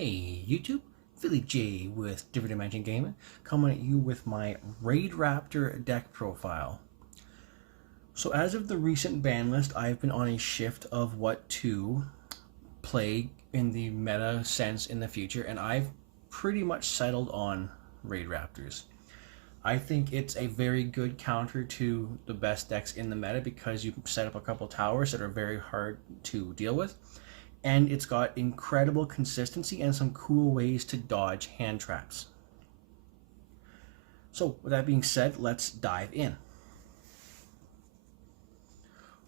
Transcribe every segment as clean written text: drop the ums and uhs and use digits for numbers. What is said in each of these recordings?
Hey YouTube, Philly J with Different Dimension Gaming, coming at you with my Raidraptor deck profile. So as of the recent ban list, I've been on a shift of what to play in the meta sense in the future, and I've pretty much settled on Raidraptors. I think it's a very good counter to the best decks in the meta because you can set up a couple towers that are very hard to deal with. And it's got incredible consistency and some cool ways to dodge hand traps. So with that being said, let's dive in.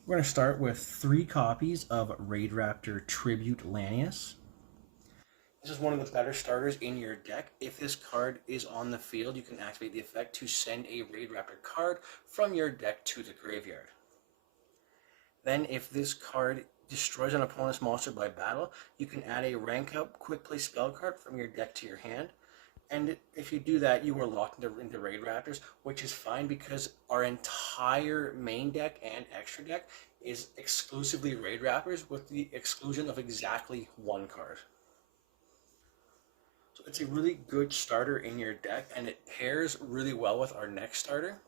We're going to start with 3 copies of Raidraptor Tribute Lanius. This is one of the better starters in your deck. If this card is on the field, you can activate the effect to send a Raidraptor card from your deck to the graveyard. Then if this card destroys an opponent's monster by battle, you can add a rank up quick play spell card from your deck to your hand. And if you do that, you are locked into Raidraptors, which is fine because our entire main deck and extra deck is exclusively Raidraptors with the exclusion of exactly 1 card. So it's a really good starter in your deck, and it pairs really well with our next starter,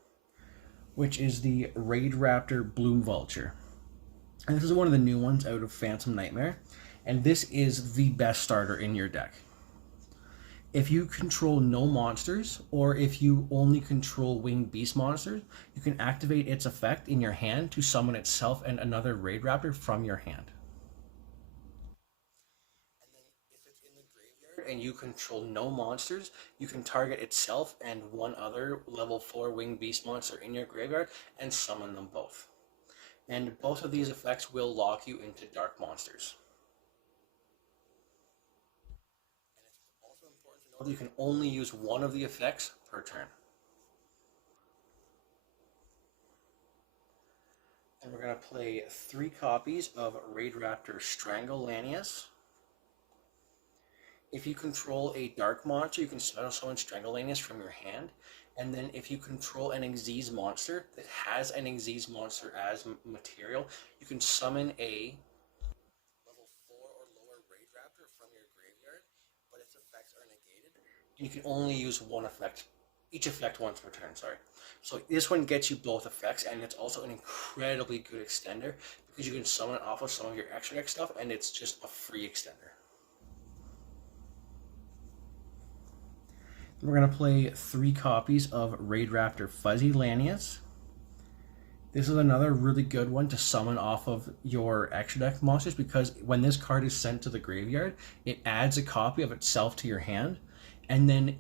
which is the Raidraptor Bloom Vulture. And this is one of the new ones out of Phantom Nightmare, and this is the best starter in your deck. If you control no monsters, or if you only control winged beast monsters, you can activate its effect in your hand to summon itself and another Raidraptor from your hand. And then if it's in the graveyard and you control no monsters, you can target itself and one other level 4 winged beast monster in your graveyard and summon them both. And both of these effects will lock you into dark monsters. And it's also important to know that you can only use one of the effects per turn. And we're going to play 3 copies of Raidraptor Strangle Lanius. If you control a dark monster, you can special summon Strangle Lanius from your hand. And then if you control an Xyz monster that has an Xyz monster as material, you can summon a level 4 or lower Raidraptor from your graveyard, but its effects are negated. You can only use one effect, each effect once per turn, sorry. So this one gets you both effects, and it's also an incredibly good extender because you can summon it off of some of your extra deck stuff, and it's just a free extender. We're going to play 3 copies of Raidraptor Fuzzy Lanius. This is another really good one to summon off of your extra deck monsters because when this card is sent to the graveyard, it adds a copy of itself to your hand. And then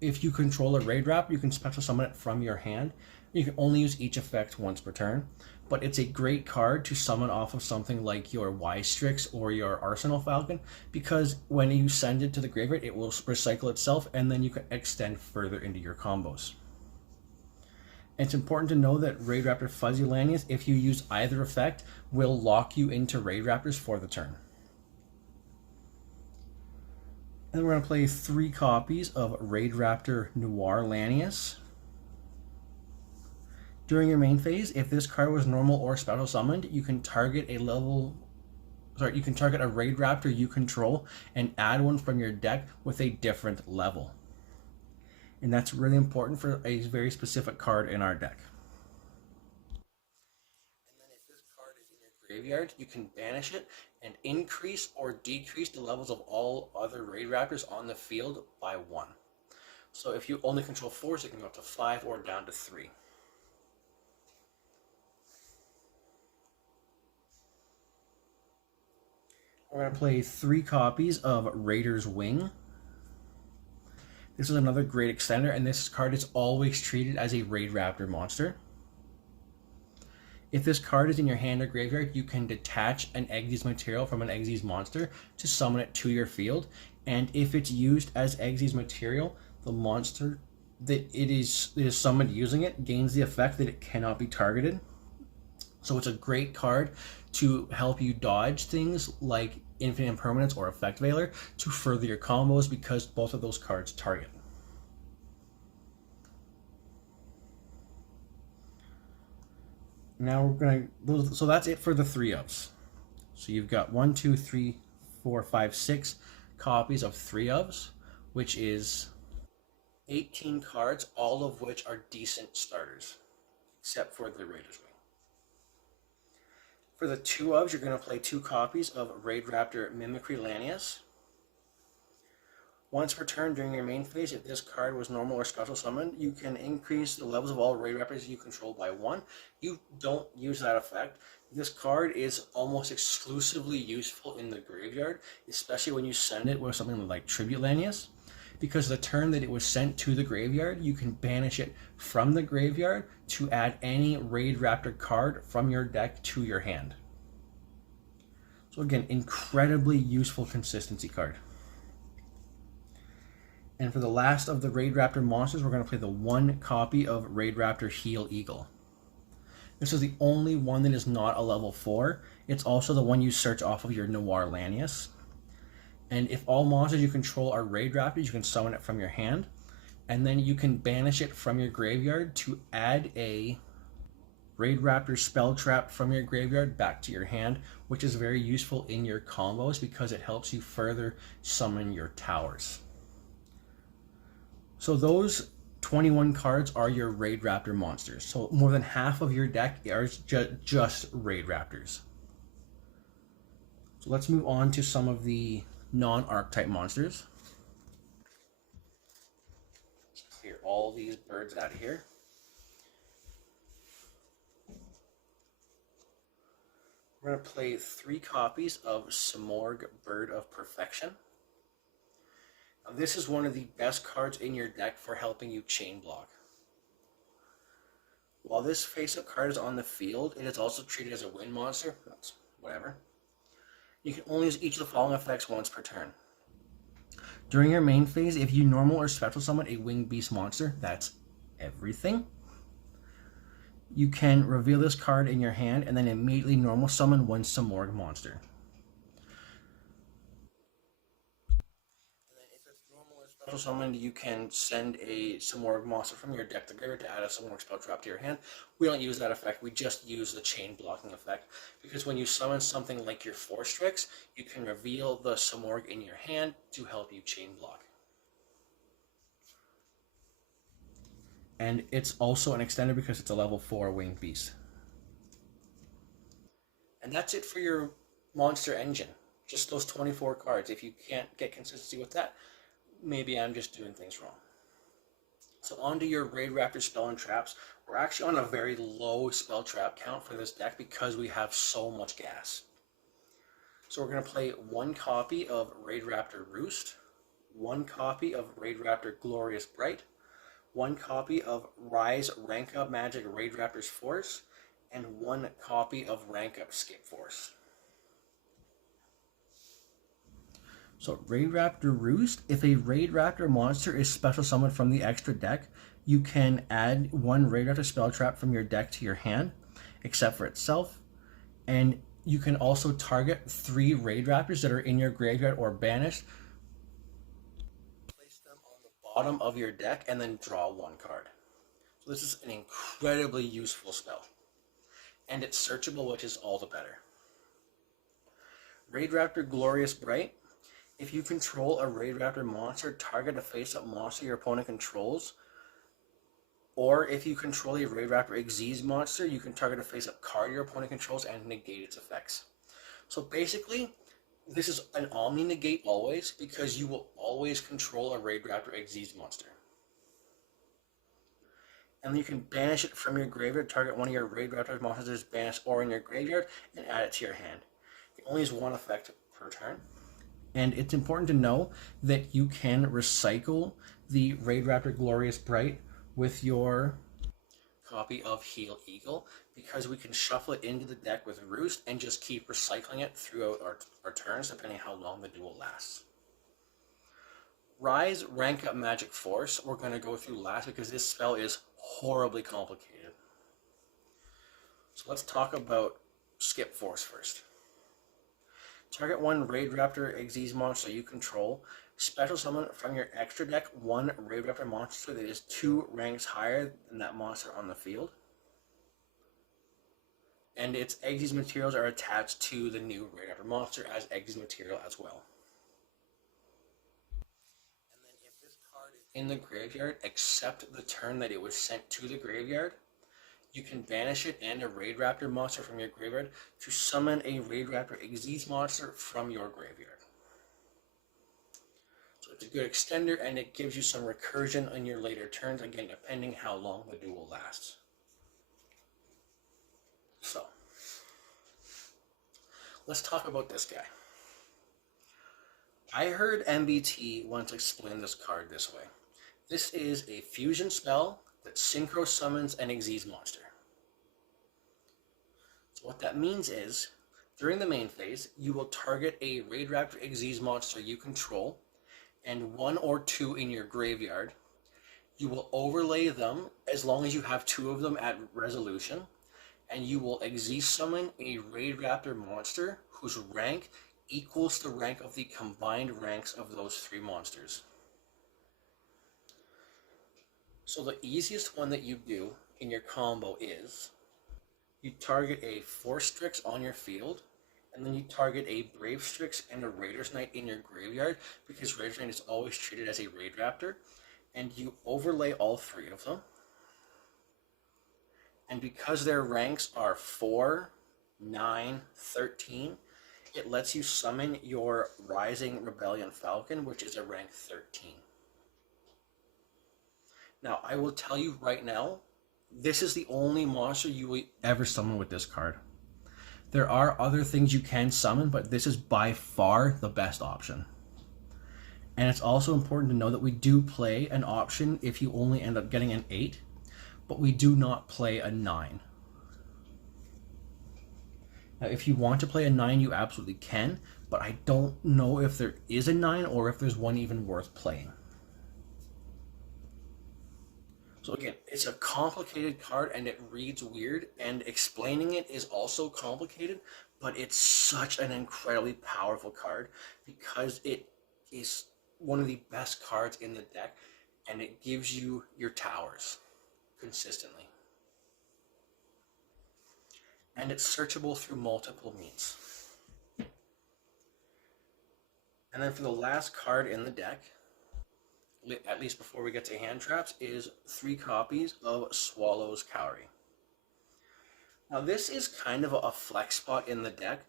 if you control a Raidraptor, you can special summon it from your hand. You can only use each effect once per turn, but it's a great card to summon off of something like your Strix or your Arsenal Falcon because when you send it to the graveyard, it will recycle itself and then you can extend further into your combos. And it's important to know that Raidraptor Fuzzy Lanius, if you use either effect, will lock you into Raidraptors for the turn. And then we're going to play 3 copies of Raidraptor Noir Lanius. During your main phase, if this card was normal or special summoned, you can target a Raidraptor you control and add one from your deck with a different level. And that's really important for a very specific card in our deck. And then if this card is in your graveyard, you can banish it and increase or decrease the levels of all other Raidraptors on the field by 1. So if you only control 4s, it can go up to 5 or down to 3. We're going to play 3 copies of Raider's Wing. This is another great extender, and this card is always treated as a Raidraptor monster. If this card is in your hand or graveyard, you can detach an Xyz material from an Xyz monster to summon it to your field. And if it's used as Xyz material, the monster that it is summoned using it gains the effect that it cannot be targeted. So it's a great card to help you dodge things like Infinite Impermanence or Effect Veiler to further your combos because both of those cards target. Now we're going to, so that's it for the 3 ups. So you've got 1, 2, 3, 4, 5, 6 copies of 3-ofs, which is 18 cards, all of which are decent starters, except for the Raider's Wing. For the 2-ofs, you're going to play 2 copies of Raidraptor Mimicry Lanius. Once per turn during your main phase, if this card was normal or special summoned, you can increase the levels of all Raidraptors you control by 1. You don't use that effect. This card is almost exclusively useful in the graveyard, especially when you send it with something like Tribute Lanius, because the turn that it was sent to the graveyard, you can banish it from the graveyard to add any Raidraptor card from your deck to your hand. So again, incredibly useful consistency card. And for the last of the Raidraptor monsters, we're going to play the 1 copy of Raidraptor Heel Eagle. This is the only one that is not a level 4. It's also the one you search off of your Noir Lanius. And if all monsters you control are Raidraptors, you can summon it from your hand. And then you can banish it from your graveyard to add a Raidraptor spell trap from your graveyard back to your hand, which is very useful in your combos because it helps you further summon your towers. So those 21 cards are your Raidraptor monsters. So more than half of your deck are just Raidraptors. So let's move on to some of the non-archetype monsters. Let's clear all these birds out of here. We're going to play 3 copies of Simorgh, Bird of Perfection. This is one of the best cards in your deck for helping you chain block. While this face-up card is on the field, it is also treated as a win monster. That's whatever. You can only use each of the following effects once per turn. During your main phase, if you normal or special summon a winged beast monster, that's everything. You can reveal this card in your hand and then immediately normal summon 1 Simorgh monster. Special summoned, you can send a Simorgh monster from your deck to graveyard to add a Simorgh spell trap to your hand. We don't use that effect, we just use the chain blocking effect, because when you summon something like your Force Strix, you can reveal the Simorgh in your hand to help you chain block. And it's also an extender because it's a level 4 winged beast. And that's it for your monster engine. Just those 24 cards. If you can't get consistency with that, maybe I'm just doing things wrong. So on to your Raidraptor spell and traps. We're actually on a very low spell trap count for this deck because we have so much gas. So we're going to play 1 copy of Raidraptor Roost, 1 copy of Raidraptor Glorious Bright, 1 copy of Rise Rank Up Magic Raidraptor's Force, and 1 copy of Rank Up Skip Force. So Raidraptor Roost, if a Raidraptor monster is special summoned from the extra deck, you can add 1 Raidraptor spell trap from your deck to your hand, except for itself. And you can also target 3 Raidraptors that are in your graveyard or banished, place them on the bottom of your deck, and then draw 1 card. So this is an incredibly useful spell. And it's searchable, which is all the better. Raidraptor Glorious Bright. If you control a Raidraptor monster, target a face-up monster your opponent controls. Or if you control a Raidraptor Xyz monster, you can target a face-up card your opponent controls and negate its effects. So basically, this is an Omni-Negate always, because you will always control a Raidraptor Xyz monster. And then you can banish it from your graveyard, target one of your Raidraptor monsters that is banished or in your graveyard, and add it to your hand. You only use 1 effect per turn. And it's important to know that you can recycle the Raidraptor Glorious Bright with your copy of Heel Eagle, because we can shuffle it into the deck with Roost and just keep recycling it throughout our turns, depending how long the duel lasts. Rise Rank Up Magic Force, we're going to go through last because this spell is horribly complicated. So let's talk about Skip Force first. Target 1 Raidraptor Xyz monster you control. Special summon from your extra deck 1 Raidraptor monster that is 2 ranks higher than that monster on the field. And its Xyz materials are attached to the new Raidraptor monster as Xyz material as well. in the graveyard except the turn that it was sent to the graveyard, you can banish it and a Raidraptor monster from your graveyard to summon a Raidraptor Xyz monster from your graveyard. So it's a good extender, and it gives you some recursion in your later turns, again, depending how long the duel lasts. So, let's talk about this guy. I heard MBT once explain this card this way. This is a fusion spell that synchro summons an Xyz monster. So what that means is, during the main phase, you will target a Raidraptor Xyz monster you control, and 1 or 2 in your graveyard. You will overlay them as long as you have 2 of them at resolution, and you will Xyz summon a Raidraptor monster whose rank equals the rank of the combined ranks of those 3 monsters. So the easiest one that you do in your combo is you target a Force Strix on your field, and then you target a Brave Strix and a Raider's Knight in your graveyard, because Raider's Knight is always treated as a Raidraptor, and you overlay all 3 of them. And because their ranks are 4, 9, 13, it lets you summon your Rising Rebellion Falcon, which is a rank 13. Now, I will tell you right now, this is the only monster you will ever summon with this card. There are other things you can summon, but this is by far the best option. And it's also important to know that we do play an option if you only end up getting an 8, but we do not play a 9. Now, if you want to play a 9, you absolutely can, but I don't know if there is a 9 or if there's one even worth playing. So again, it's a complicated card and it reads weird, and explaining it is also complicated, but it's such an incredibly powerful card because it is one of the best cards in the deck, and it gives you your towers consistently. And it's searchable through multiple means. And then for the last card in the deck, at least before we get to hand traps, is 3 copies of Swallow's Cowrie. Now this is kind of a flex spot in the deck.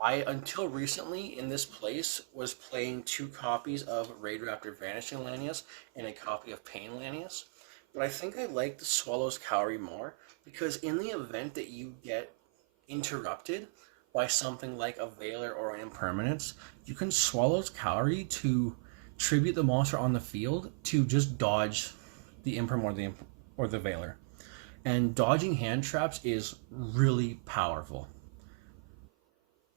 I, until recently in this place, was playing 2 copies of Raidraptor Vanishing Lanius and a copy of Pain Lanius. But I think I like the Swallow's Cowrie more, because in the event that you get interrupted by something like a Veiler or an Impermanence, you can Swallow's Cowrie to tribute the monster on the field to just dodge the Imperm or the Veiler. And dodging hand traps is really powerful.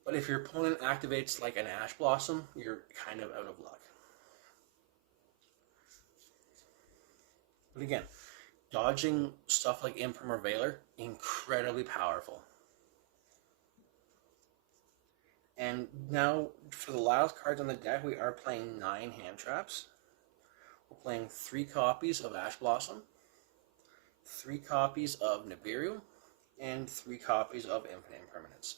But if your opponent activates like an Ash Blossom, you're kind of out of luck. But again, dodging stuff like Imperm or Veiler, incredibly powerful. And now, for the last cards on the deck, we are playing 9 hand traps. We're playing 3 copies of Ash Blossom, 3 copies of Nibiru, and 3 copies of Infinite Impermanence.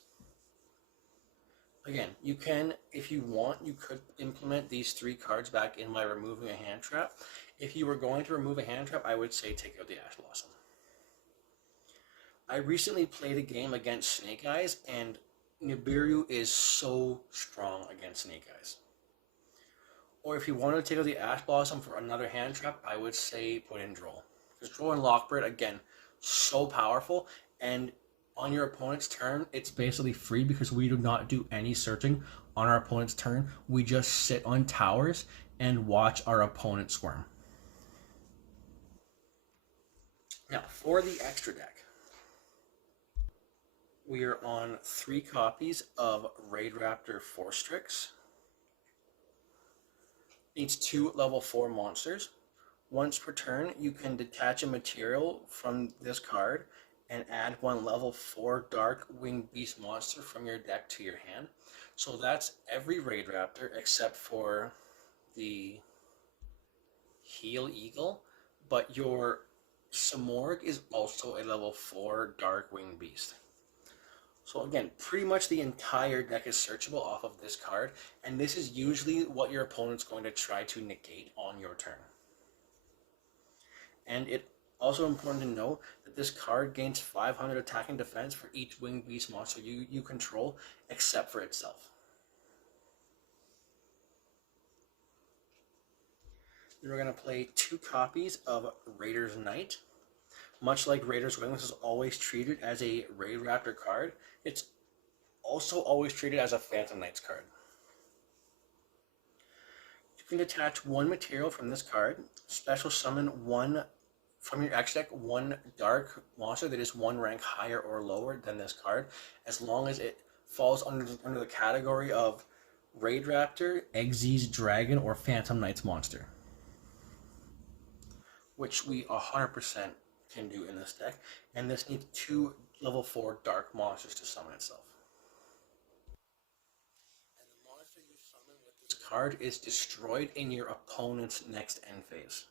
Again, you can, if you want, you could implement these 3 cards back in by removing a hand trap. If you were going to remove a hand trap, I would say take out the Ash Blossom. I recently played a game against Snake Eyes, and Nibiru is so strong against Snake Eyes. Or if you want to take out the Ash Blossom for another hand trap, I would say put in Droll. Because Droll and Lockbird, again, so powerful, and on your opponent's turn, it's basically free because we do not do any searching on our opponent's turn. We just sit on towers and watch our opponent squirm. Now, for the extra deck, we are on 3 copies of Raidraptor Force Strix. Needs 2 level 4 monsters. Once per turn, you can detach a material from this card and add 1 level 4 Dark Winged Beast monster from your deck to your hand. So that's every Raidraptor except for the Heel Eagle, but your Samorg is also a level 4 Dark Winged Beast. So again, pretty much the entire deck is searchable off of this card, and this is usually what your opponent's going to try to negate on your turn. And it also important to know that this card gains 500 attack and defense for each winged beast monster you control, except for itself. Then we're going to play 2 copies of Raider's Knight. Much like Raider's Wing, this is always treated as a Raidraptor card. It's also always treated as a Phantom Knights card. You can detach 1 material from this card, special summon 1 from your X deck, 1 dark monster that is 1 rank higher or lower than this card, as long as it falls under the category of Raidraptor, Xyz Dragon, or Phantom Knights monster, which we 100% can do in this deck, and this needs 2 level 4 dark monsters to summon itself. And the monster you summon with this card is destroyed in your opponent's next end phase.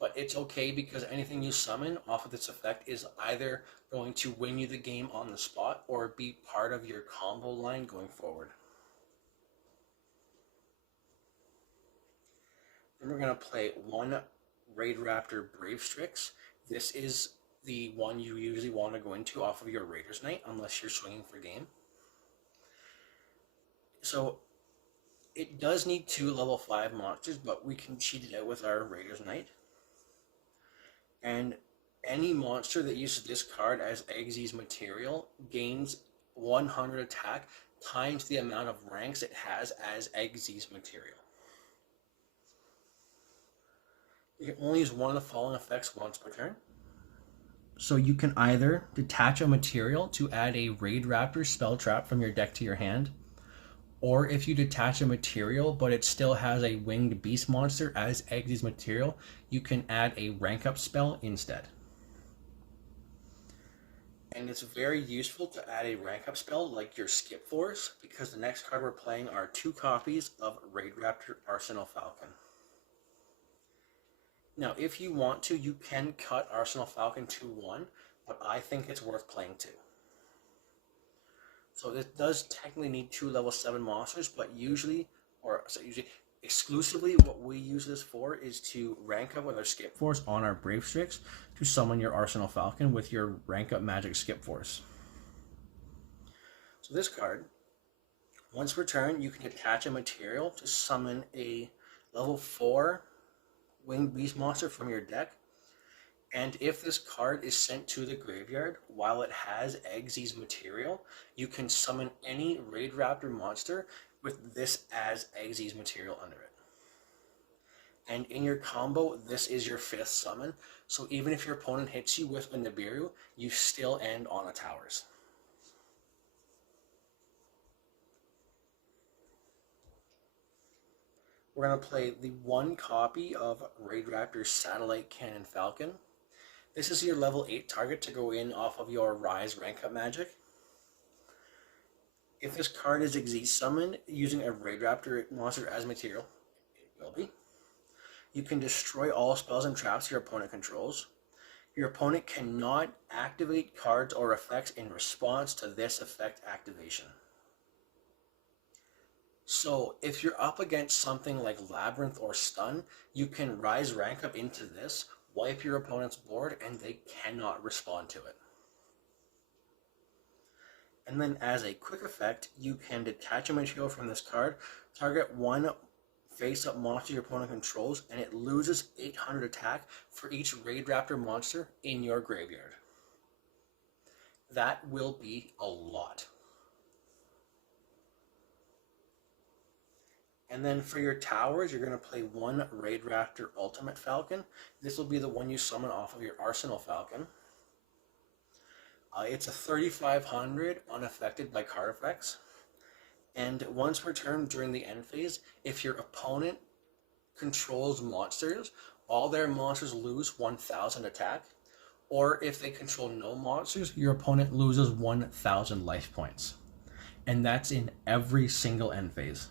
But it's okay because anything you summon off of this effect is either going to win you the game on the spot or be part of your combo line going forward. Then we're going to play 1 Raidraptor Brave Strix. This is the one you usually want to go into off of your Raider's Knight unless you're swinging for game. So it does need 2 level 5 monsters, but we can cheat it out with our Raider's Knight. And any monster that uses this card as Xyz material gains 100 attack times the amount of ranks it has as Xyz material. You can only use one of the following effects once per turn. So you can either detach a material to add a Raidraptor spell trap from your deck to your hand, or if you detach a material but it still has a winged beast monster as Xyz material, you can add a rank up spell instead. And it's very useful to add a rank up spell like your Skip Force, because the next card we're playing are 2 copies of Raidraptor Arsenal Falcon. Now, if you want to, you can cut Arsenal Falcon to 1, but I think it's worth playing 2. So it does technically need 2 level 7 monsters, but usually exclusively what we use this for is to rank up with our Skip Force on our Brave Strix to summon your Arsenal Falcon with your rank up magic Skip Force. So this card, once per turn, you can detach a material to summon a level 4 winged beast monster from your deck, and if this card is sent to the graveyard while it has Xyz material, you can summon any Raidraptor monster with this as Xyz material under it. And in your combo, this is your 5th summon, so even if your opponent hits you with a Nibiru, you still end on a Towers. We're going to play the 1 copy of Raidraptor Satellite Falcon. This is your level 8 target to go in off of your Rise rank up magic. If this card is Xyz summoned using a Raidraptor monster as material, it will be. You can destroy all spells and traps your opponent controls. Your opponent cannot activate cards or effects in response to this effect activation. So if you're up against something like Labyrinth or Stun, you can Rise rank up into this, wipe your opponent's board, and they cannot respond to it. And then as a quick effect, you can detach a material from this card, target 1 face-up monster your opponent controls, and it loses 800 attack for each Raidraptor monster in your graveyard. That will be a lot. And then for your towers, you're going to play 1 Raidraptor Ultimate Falcon. This will be the one you summon off of your Arsenal Falcon. It's a 3500 unaffected by card effects. And once per turn during the end phase, if your opponent controls monsters, all their monsters lose 1000 attack. Or if they control no monsters, your opponent loses 1000 life points. And that's in every single end phase.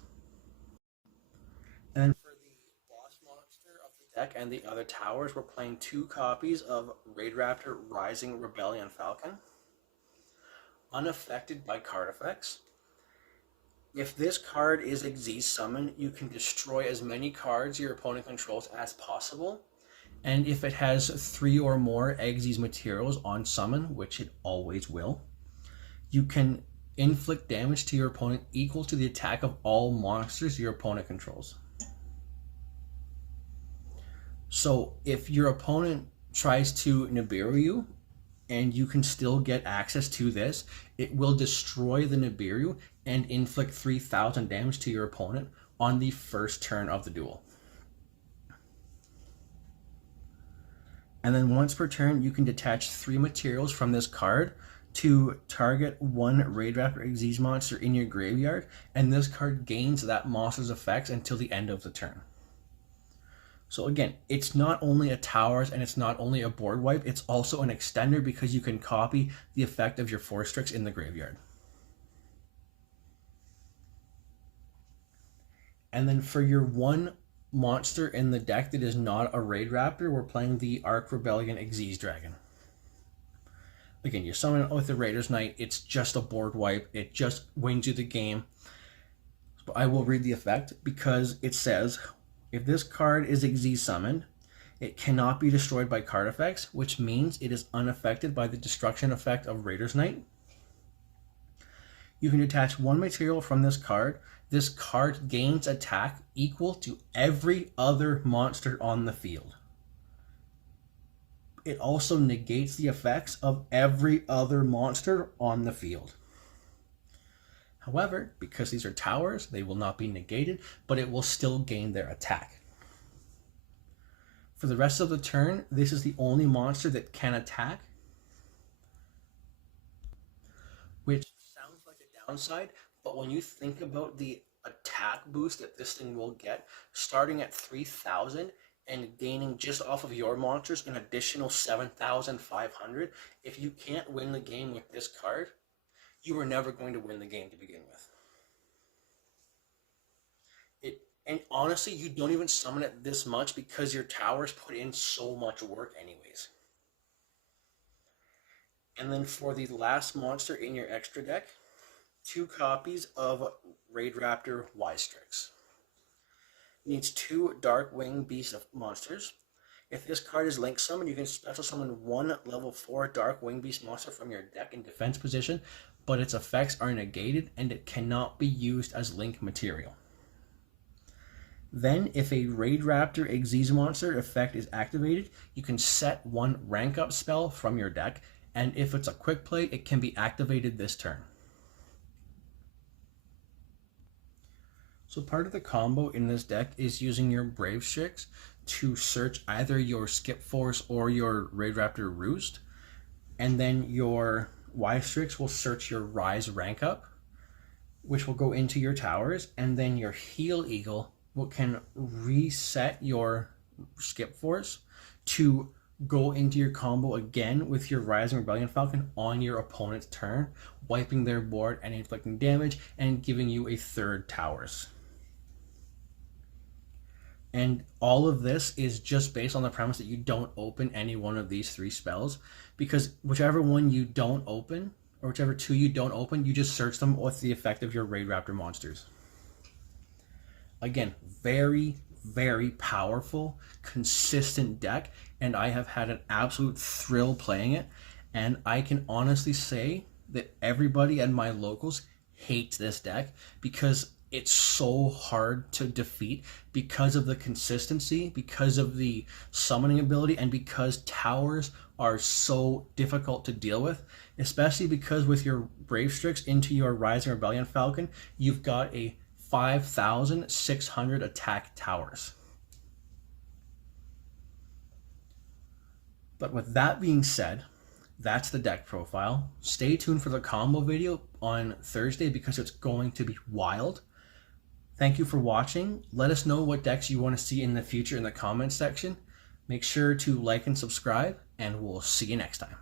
And for the boss monster of the deck and the other towers, we're playing 2 copies of Raidraptor Rising Rebellion Falcon. Unaffected by card effects. If this card is Xyz summon, you can destroy as many cards your opponent controls as possible. And if it has 3 or more Xyz materials on summon, which it always will, you can inflict damage to your opponent equal to the attack of all monsters your opponent controls. So if your opponent tries to Nibiru you, and you can still get access to this, it will destroy the Nibiru and inflict 3,000 damage to your opponent on the first turn of the duel. And then once per turn, you can detach 3 materials from this card to target one Raidraptor Xyz monster in your graveyard, and this card gains that monster's effects until the end of the turn. So again, it's not only a towers and it's not only a board wipe, it's also an extender because you can copy the effect of your force tricks in the graveyard. And then for your one monster in the deck that is not a Raidraptor, we're playing the Arc Rebellion Xyz Dragon. Again, you summon it with the Raider's Knight, it's just a board wipe, it just wins you the game. So I will read the effect because it says, if this card is Xyz summoned, it cannot be destroyed by card effects, which means it is unaffected by the destruction effect of Raider's Knight. You can detach 1 material from this card. This card gains attack equal to every other monster on the field. It also negates the effects of every other monster on the field. However, because these are towers, they will not be negated, but it will still gain their attack. For the rest of the turn, this is the only monster that can attack, which sounds like a downside, but when you think about the attack boost that this thing will get, starting at 3,000 and gaining just off of your monsters an additional 7,500, if you can't win the game with this card, you are never going to win the game to begin with. And honestly, you don't even summon it this much because your towers put in so much work anyways. And then for the last monster in your extra deck, 2 copies of Raidraptor Ystrix. Needs 2 Darkwing Beast monsters. If this card is link summoned, you can special summon 1 level 4 Darkwing Beast monster from your deck in defense position, but its effects are negated and it cannot be used as link material. Then, if a Raidraptor Xyz monster effect is activated, you can set 1 rank up spell from your deck, and if it's a quick play, it can be activated this turn. So part of the combo in this deck is using your Brave Strix to search either your Skip Force or your Raidraptor Roost, and then your Ystrix will search your Rise rank up, which will go into your towers, and then your Heal Eagle can reset your Skip Force to go into your combo again with your Rising Rebellion Falcon on your opponent's turn, wiping their board and inflicting damage and giving you a 3rd towers. And all of this is just based on the premise that you don't open any one of these 3 spells, because whichever one you don't open, or whichever 2 you don't open, you just search them with the effect of your Raidraptor monsters. Again, very, very powerful, consistent deck, and I have had an absolute thrill playing it, and I can honestly say that everybody at my locals hates this deck because it's so hard to defeat because of the consistency, because of the summoning ability, and because towers are so difficult to deal with, especially because with your Brave Strix into your Rising Rebellion Falcon, you've got a 5,600 attack towers. But with that being said, that's the deck profile. Stay tuned for the combo video on Thursday because it's going to be wild. Thank you for watching. Let us know what decks you want to see in the future in the comments section. Make sure to like and subscribe, and we'll see you next time.